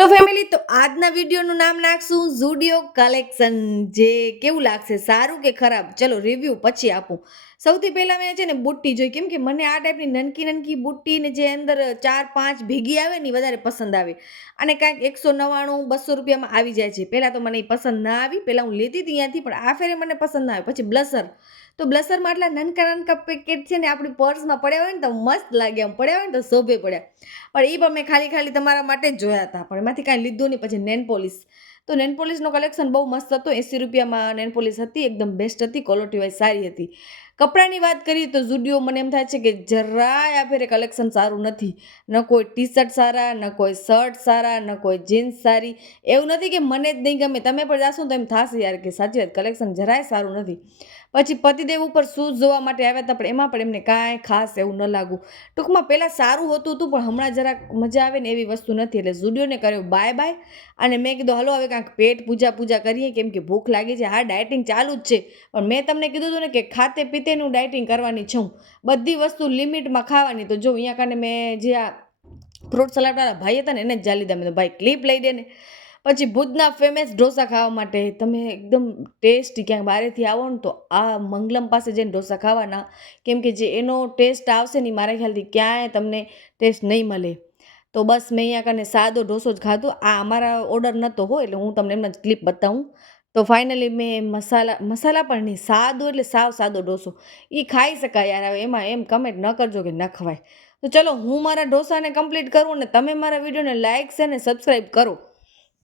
Hello family, તો આજના વિડીયોનું નામ નાખશું ઝુડિયો કલેક્શન. જે કેવું લાગશે, સારું કે ખરાબ, ચલો રિવ્યૂ પછી આપું. સૌથી પહેલાં મેં છે ને બુટ્ટી જોઈ, કેમ કે મને આ ટાઈપની નનકી નનકી બુટ્ટી ને જે અંદર 4-5 ભેગી આવે ને ઈ વધારે પસંદ આવે. અને કાંઈક 199-200 રૂપિયામાં આવી જાય છે. પહેલાં તો મને એ પસંદ ના આવી, પહેલાં હું લેતી હતી ત્યાંથી, પણ આ ફેરે મને પસંદ ના આવે. પછી બ્લશર, તો બ્લશરમાં આટલા નાનકા નાનકા પેકેટ છે ને આપણી પર્સમાં પડ્યા હોય ને તો મસ્ત લાગે, આમ પડ્યા હોય ને તો શોભે પડ્યા. પણ એ પણ મેં ખાલી તમારા માટે જ જોયા હતા, પણ એમાંથી કાંઈ લીધું નહીં. પછી નેન પોલિશ, તો નેન પોલિશનો કલેક્શન બહુ મસ્ત હતો. 80 રૂપિયામાં નેન પોલિશ હતી, એકદમ બેસ્ટ હતી, ક્વોલિટી વાઇઝ સારી હતી. કપડાની વાત કરીએ તો ઝુડિયો મને એમ થાય છે કે જરાય આ ફેરે કલેક્શન સારું નથી. ન કોઈ ટી શર્ટ સારા, ન કોઈ શર્ટ સારા, ન કોઈ જીન્સ સારી. એવું નથી કે મને જ નહીં ગમે, તમે પણ જાશો તો એમ થશે યાર કે સાચી વાત કલેક્શન જરાય સારું નથી. પછી પતિદેવ ઉપર શૂઝ જોવા માટે આવ્યા હતા, પણ એમાં પણ એમને કાંઈ ખાસ એવું ન લાગુ. ટૂંકમાં પહેલાં સારું હોતું હતું, પણ હમણાં જરાક મજા આવે ને એવી વસ્તુ નથી. એટલે ઝુડિયોને કર્યો બાય બાય. અને મેં કીધું હલો હવે કાંઈક પેટ પૂજા કરીએ, કેમ કે ભૂખ લાગી છે. હા, ડાયટિંગ ચાલુ જ છે, પણ મેં તમને કીધું હતું ને કે ખાતે પીતેનું ડાયટિંગ કરવાની છું. બધી વસ્તુ લિમિટમાં ખાવાની. તો જો અહીંયા કારણે મેં જે આ ફ્રૂટ સલાડવાળા ભાઈ હતા ને એને જ જા લીધા. મેં તો ભાઈ ક્લિપ લઈ દે ને. પછી ભુજના ફેમસ ઢોસા ખાવા માટે તમે એકદમ ટેસ્ટી ક્યાંક બહારેથી આવો ને તો આ મંગલમ પાસે જઈને ઢોસા ખાવાના, કેમ કે જે એનો ટેસ્ટ આવશે ને મારા ખ્યાલથી ક્યાંય તમને ટેસ્ટ નહીં મળે. તો બસ મેં અહીંયા કને સાદો ઢોસો જ ખાધો. આ અમારા ઓર્ડર નહોતો હોય એટલે હું તમને એમ જ ક્લિપ બતાવું. તો ફાઇનલી મેં મસાલા પણ નહીં, સાદો એટલે સાવ સાદો ઢોસો. એ ખાઈ શકાય યાર, હવે એમાં એમ કમેન્ટ ન કરજો કે ન ખવાય. તો ચલો હું મારા ઢોસાને કમ્પ્લીટ કરું ને તમે મારા વિડીયોને લાઇક છે ને સબસ્ક્રાઈબ કરો.